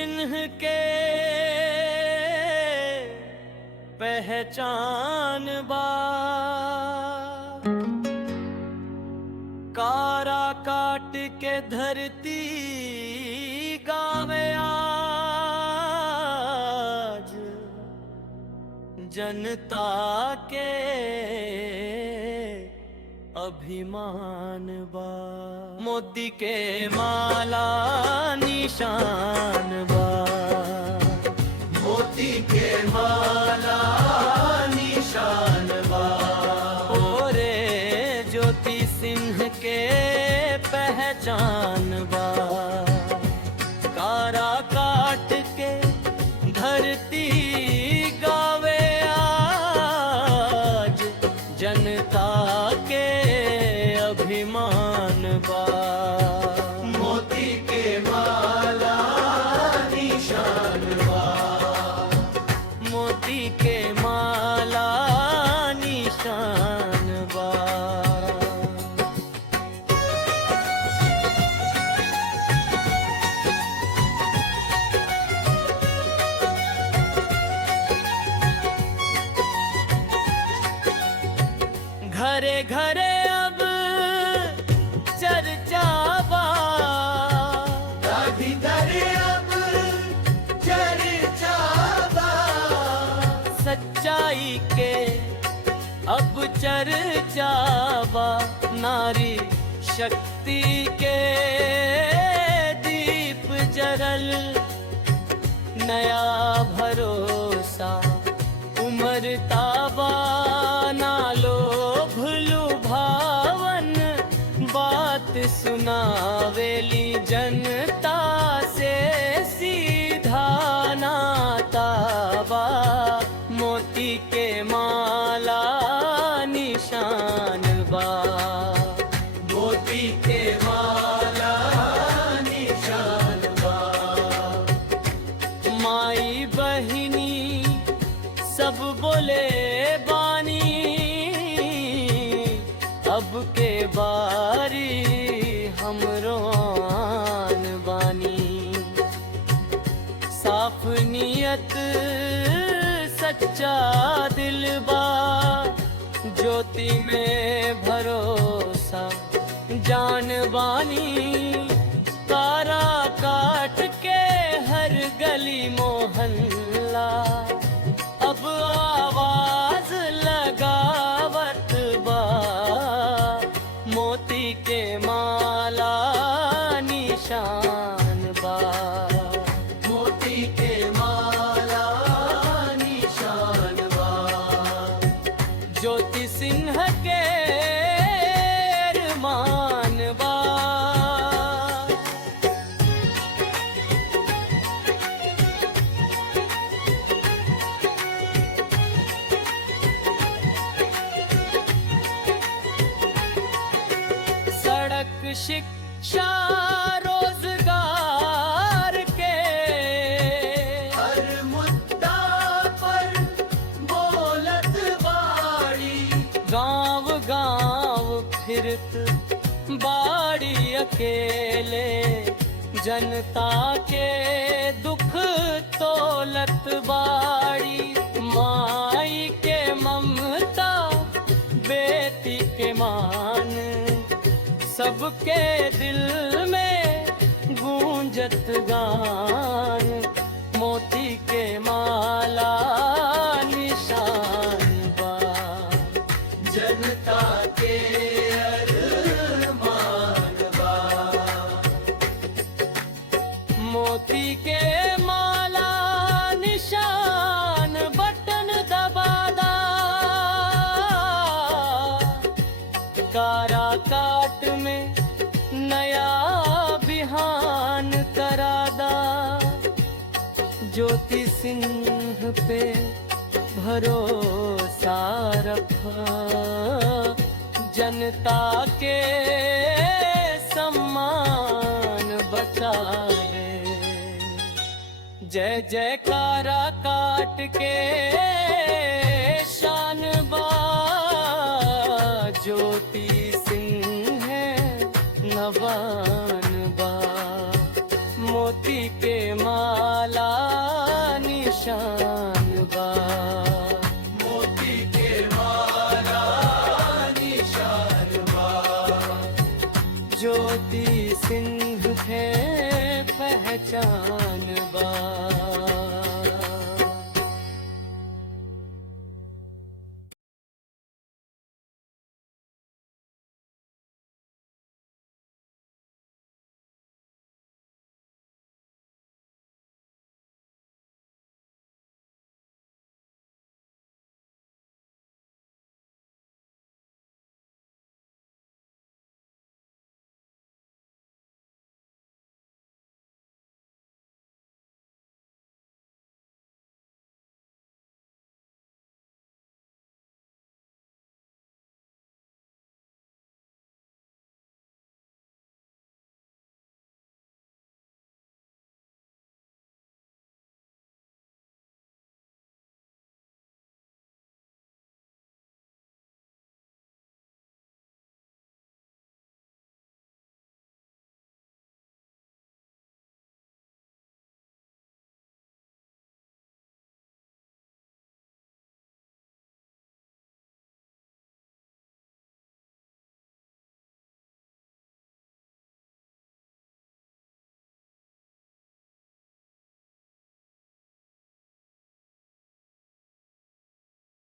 सिंह के पहचान बा, कारा काट के धरती गावे आज जनता के अभिमान बा। मोती के माला निशान बा, मोती के माला निशान बा। ओरे ज्योति सिंह के पहचान बा, कारा काट के धरती गावे आज जनता के अभिमान बा। मोती के माला निशान बा, मोती के माला निशान बा। घरे घरे अब चर्चा बा, दादी दरे अब चर्चा बा। सच्चाई के अब चर्चा बा। नारी शक्ति के दीप जरल, नया भरोसा उमरता बा। ना लोभ लुभावन बात सुनावेली जनता से सीधा नाता बा। मोती के माला निशान बा, मोती के माला निशान बा। माई बहिनी सब बोले बानी, अब के बारी हमरो आन बानी। साफ नियत सच्चा दिल बा, ज्योति में भरोसा जान बानी। कारा काट के हर गली मोहल्ला अब आवाज लगावत बा। मोती के माला निशान बा, मोती के माला निशान बा। ज्योति सिंह के अरमान बा। सड़क शिक्षा रोजगार के हर मुद्दा पर बोलत बाड़ी। गांव गांव फिरत बाड़ी अकेले, जनता के दुख तोलत बाड़ी। माई के ममता बेटी के मान, सबके दिल में गूंजत गान। मोती के माला निशान बा, जनता के अरमान बा। मोती के माला निशान बटन दबादा। कारा काट में नया बिहान करादा। ज्योति सिंह पे भरोसा रखा, जनता के सम्मान बचावे। जय जयकारा काट के शान बा। ज्योति सिंह है नवान बा, मोती के माला बा